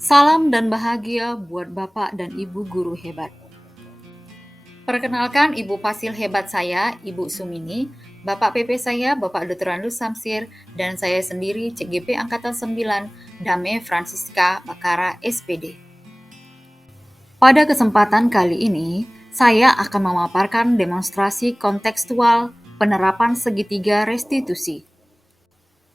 Salam dan bahagia buat Bapak dan Ibu guru hebat. Perkenalkan Ibu Fasil hebat saya, Ibu Sumini, Bapak PP saya, Bapak Dr. Andus Samsir, dan saya sendiri CGP Angkatan 9, Dame Francisca Bakara, SPD. Pada kesempatan kali ini, saya akan memaparkan demonstrasi kontekstual penerapan segitiga restitusi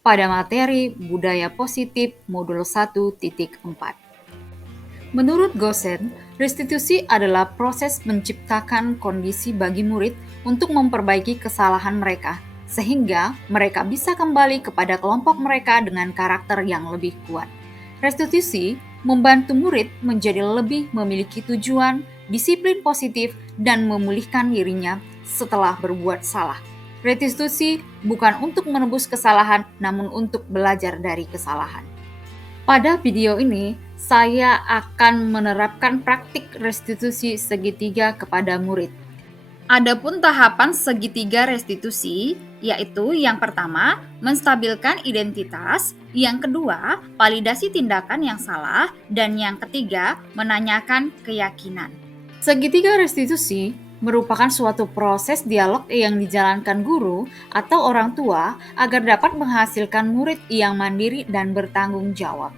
pada materi Budaya Positif Modul 1.4. Menurut Gosen, restitusi adalah proses menciptakan kondisi bagi murid untuk memperbaiki kesalahan mereka, sehingga mereka bisa kembali kepada kelompok mereka dengan karakter yang lebih kuat. Restitusi membantu murid menjadi lebih memiliki tujuan, disiplin positif, dan memulihkan dirinya setelah berbuat salah. Restitusi bukan untuk menebus kesalahan, namun untuk belajar dari kesalahan. Pada video ini, saya akan menerapkan praktik restitusi segitiga kepada murid. Adapun tahapan segitiga restitusi, yaitu yang pertama, menstabilkan identitas, yang kedua, validasi tindakan yang salah, dan yang ketiga, menanyakan keyakinan. Segitiga restitusi merupakan suatu proses dialog yang dijalankan guru atau orang tua agar dapat menghasilkan murid yang mandiri dan bertanggung jawab.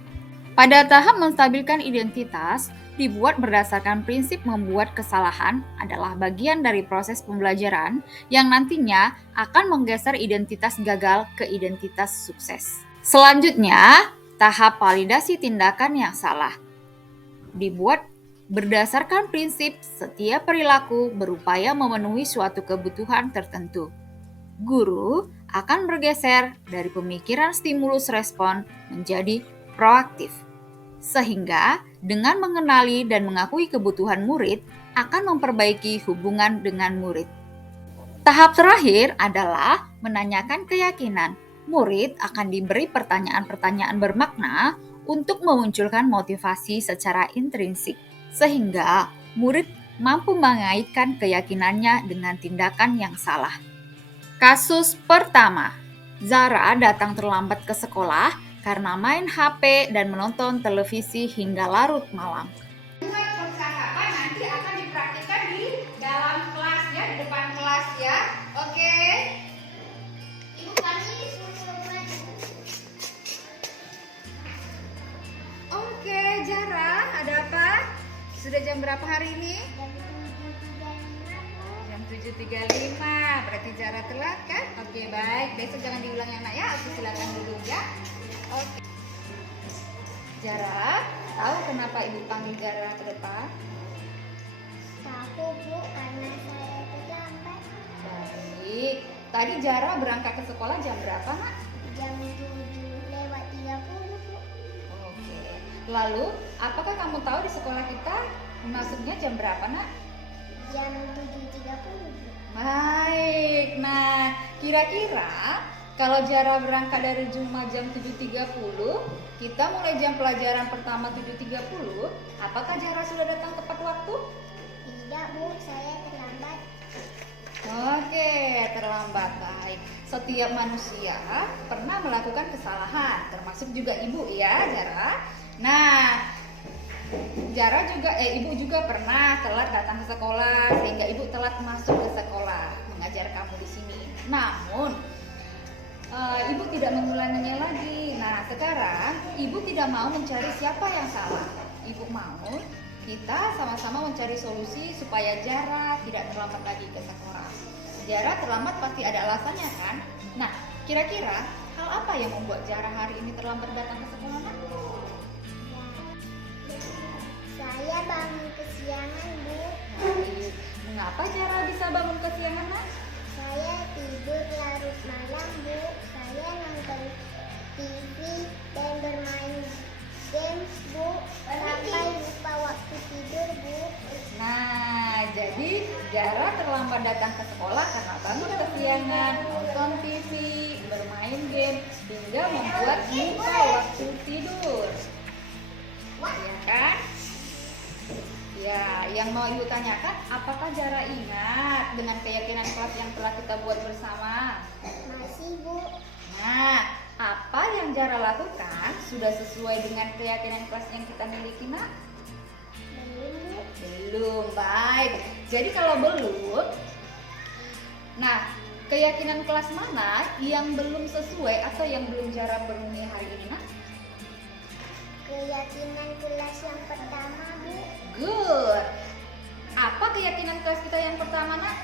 Pada tahap menstabilkan identitas, dibuat berdasarkan prinsip membuat kesalahan adalah bagian dari proses pembelajaran yang nantinya akan menggeser identitas gagal ke identitas sukses. Selanjutnya, tahap validasi tindakan yang salah. Dibuat berdasarkan prinsip setiap perilaku berupaya memenuhi suatu kebutuhan tertentu. Guru akan bergeser dari pemikiran stimulus respon menjadi proaktif, sehingga dengan mengenali dan mengakui kebutuhan murid akan memperbaiki hubungan dengan murid. Tahap terakhir adalah menanyakan keyakinan. Murid akan diberi pertanyaan-pertanyaan bermakna untuk memunculkan motivasi secara intrinsik, sehingga murid mampu mengaitkan keyakinannya dengan tindakan yang salah. Kasus pertama, Zara datang terlambat ke sekolah karena main HP dan menonton televisi hingga larut malam. Percakapan nanti akan dipraktikkan di dalam kelas ya, di depan kelas ya. Oke. Ibu Fani suruh maju. Oke, Zara, ada apa? Sudah jam berapa hari ini? Jam 7.35. Berarti Zara telat kan? Oke, baik. Besok jangan diulang ya, Nak ya. Aku silakan dulu ya. Oke. Zara, tahu kenapa Ibu panggil Zara ke depan? Tahu Bu, karena saya terlambat. Baik. Tadi Zara berangkat ke sekolah jam berapa, Nak? Jam 7:30 Bu. Oke. Lalu, apakah kamu tahu di sekolah kita masuknya jam berapa, Nak? Jam 7:30 Bu. Baik. Nah, kira-kira kalau Zara berangkat dari rumah jam 7.30, kita mulai jam pelajaran pertama 7.30, apakah Zara sudah datang tepat waktu? Tidak Bu, saya terlambat. Oke, terlambat. Baik. Setiap manusia pernah melakukan kesalahan, termasuk juga ibu ya, Zara. Nah, Ibu juga pernah telat datang ke sekolah sehingga ibu telat masuk ke sekolah mengajar kamu di sini. Namun, ibu tidak mengulanginya lagi. Nah, sekarang ibu tidak mau mencari siapa yang salah. Ibu mau kita sama-sama mencari solusi supaya Zara tidak terlambat lagi ke sekolah. Zara terlambat pasti ada alasannya kan? Nah, kira-kira hal apa yang membuat Zara hari ini terlambat datang ke sekolah? Saya bangun kesiangan Bu. Mengapa Zara bisa bangun kesiangan, Nak? Saya tidur larut malam Bu. Saya nonton TV dan bermain games Bu. Sampai lupa waktu tidur Bu. Nah, jadi Zara terlambat datang ke sekolah karena bangun kesiangan, nonton TV, bermain game, hingga membuat lupa waktu tidur. Ya kan? Ya, yang mau Ibu tanyakan, apakah Zara ingat dengan keyakinan kelas yang telah kita buat bersama? Masih Zara lakukan sudah sesuai dengan keyakinan kelas yang kita miliki, Nak? Belum, Bu. Belum, baik. Jadi kalau belum, nah keyakinan kelas mana yang belum sesuai atau yang belum Zara penuhi hari ini, Nak? Keyakinan kelas yang pertama, Bu. Good. Apa keyakinan kelas kita yang pertama, Nak?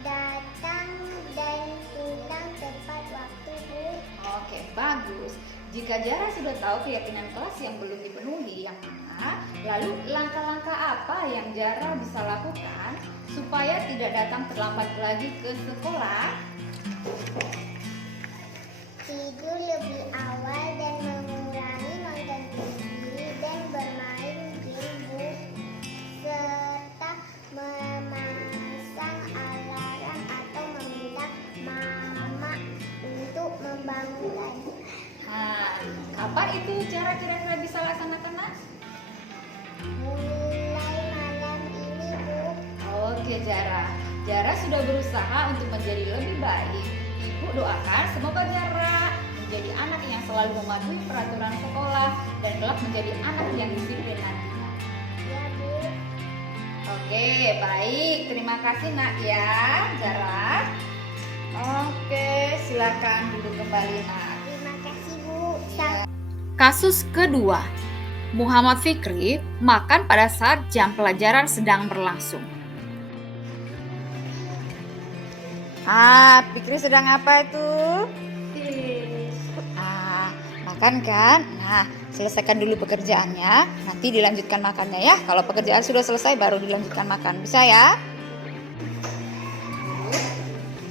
Datang dan pulang tepat waktu, Bu. Oke, bagus. Jika Zara sudah tahu keyakinan kelas yang belum dipenuhi yang mana, lalu langkah-langkah apa yang Zara bisa lakukan supaya tidak datang terlambat lagi ke sekolah? Tidur lebih awal dan mengurangi nonton TV dan bermain game, Bu. Serta memasang alarm atau meminta mama untuk membangunkan. Nah, kapan itu Zara kira-kira bisa laksanakan, Nak? Mulai malam ini, Bu. Oke, Zara. Zara sudah berusaha untuk menjadi lebih baik. Ibu doakan semoga Zara menjadi anak yang selalu mematuhi peraturan sekolah dan kelak menjadi anak yang disiplin nantinya. Ya, Bu. Oke, baik. Terima kasih, Nak, ya, Zara. Oke, silakan duduk kembali, Nak. Terima kasih, Bu. Kasus kedua, Muhammad Fikri makan pada saat jam pelajaran sedang berlangsung. Fikri sedang apa itu? Makan kan? Nah, selesaikan dulu pekerjaannya, nanti dilanjutkan makannya ya. Kalau pekerjaan sudah selesai baru dilanjutkan makan, bisa ya?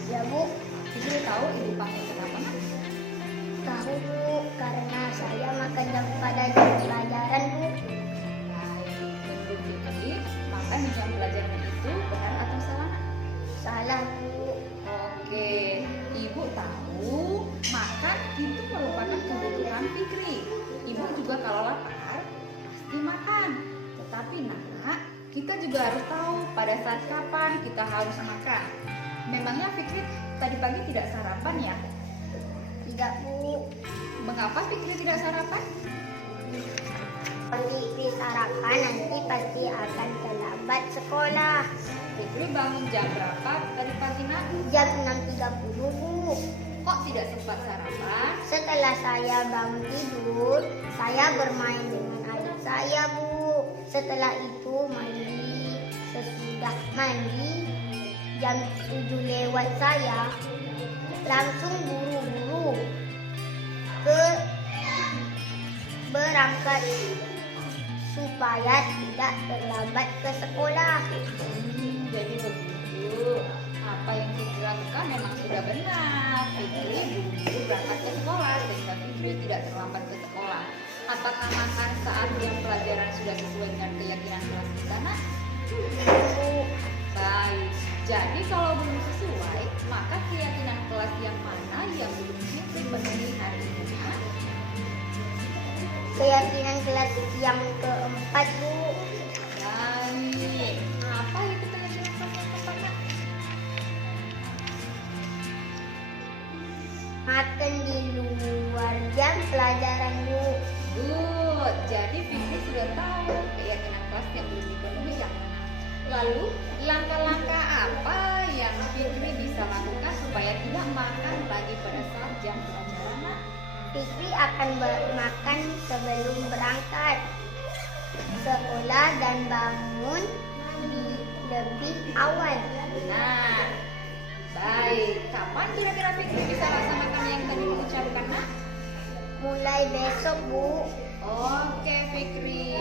Ya, Bu. Fikri tahu ibu panggil kenapa, Nak? Tahu, Bu, karena saya makan pada jam pelajaran, Bu. Baik, menurut Fikri, makan di jam pelajaran itu benar atau salah? Salah, Bu. Oke, ibu tahu makan itu merupakan kebutuhan Fikri. Ibu juga kalau lapar pasti makan. Tetapi Nak, kita juga harus tahu pada saat kapan kita harus makan. Memangnya Fikri tadi pagi tidak sarapan ya? Tidak, Bu. Mengapa Fikri tidak sarapan? Kalau Fikri sarapan nanti pasti akan terlambat sekolah. Fikri bangun jam berapa tadi pagi, Nak? Jam 6.30, Bu. Kok tidak sempat sarapan? Setelah saya bangun tidur, saya bermain dengan adik saya, Bu. Setelah itu mandi. Sesudah mandi, jam 7 lewat saya langsung buru-buru ke berangkat supaya tidak terlambat ke sekolah. Jadi begitu. Apa yang Fikri lakukan memang sudah benar. Fikri buru-buru berangkat ke sekolah sehingga Fikri tidak terlambat ke sekolah. Apakah makan saat jam pelajaran sudah sesuai dengan keyakinan kelas kita, Nak? Baik. Jadi kalau belum sesuai, maka keyakinan kelas yang mana yang belum Fikri penuhi hari ini, Nak? Keyakinan kelas yang keempat, Bu. Baik. Apa itu keyakinan kelas yang keempat, Nak? Makan di luar jam pelajaran, Bu. Good. Jadi Fikri sudah tahu keyakinan kelas yang belum dipenuhi yang mana. Lalu langkah-langkah apa yang Fikri bisa lakukan supaya tidak makan lagi pada saat jam pelajaran, Nak? Fikri akan makan sebelum berangkat sekolah dan bangun lebih awal. Nah, baik. Kapan kira-kira Fikri bisa laksanakan yang tadi mengucapkan, Nak? Mulai besok, Bu. Oke, Fikri.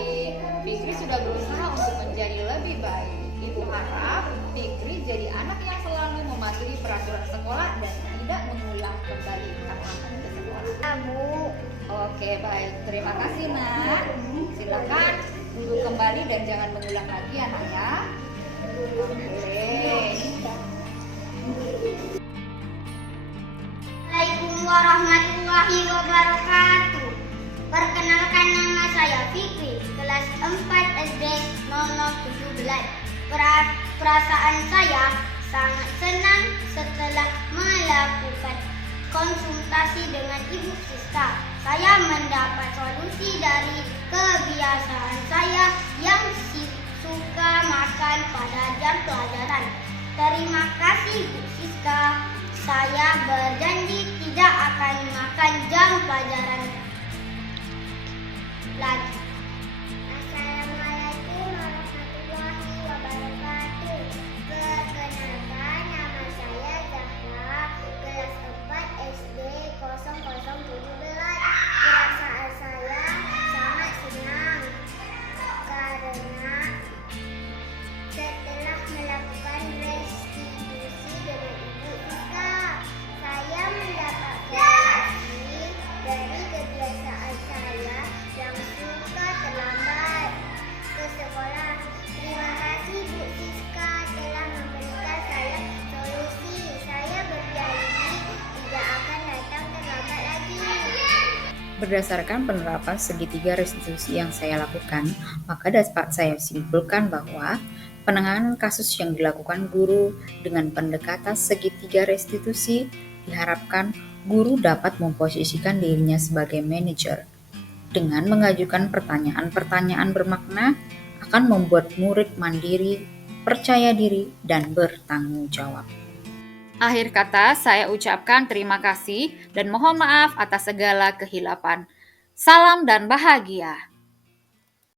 Fikri sudah berusaha untuk menjadi lebih baik. Ibu harap Fikri jadi anak yang selalu mematuhi peraturan sekolah dan tidak mengulang kembali kesalahan ke sekolah. Ya, Bu. Oke, baik. Terima kasih, Nak. Silakan duduk kembali dan jangan mengulang lagi ya, Nak ya. Oke. Assalamualaikum warahmatullahi wabarakatuh. Perkenalkan, nama saya Fikri, kelas 4 SD 0017. Perasaan saya sangat senang setelah melakukan konsultasi kasih dengan Ibu Siska. Saya mendapat solusi dari kebiasaan saya yang suka makan pada jam pelajaran. Terima kasih Bu Siska. Saya berjanji tidak akan makan jam pelajaran lagi. Assalamualaikum warahmatullahi wabarakatuh. Perkenalkan, nama saya Zahra, kelas 4 SD 0017. Perasaan saya sangat senang karena setelah melakukan restitusi dengan Ibu Siska, saya mendapat solusi dari kebiasaan saya yang suka terlambat ke sekolah. Terima kasih Bu Siska telah memberikan saya solusi. Saya berjanji tidak akan datang terlambat lagi. Berdasarkan penerapan segitiga restitusi yang saya lakukan, maka dapat saya simpulkan bahwa penanganan kasus yang dilakukan guru dengan pendekatan segitiga restitusi diharapkan guru dapat memposisikan dirinya sebagai manajer. Dengan mengajukan pertanyaan-pertanyaan bermakna, akan membuat murid mandiri, percaya diri, dan bertanggung jawab. Akhir kata, saya ucapkan terima kasih dan mohon maaf atas segala kehilapan. Salam dan bahagia.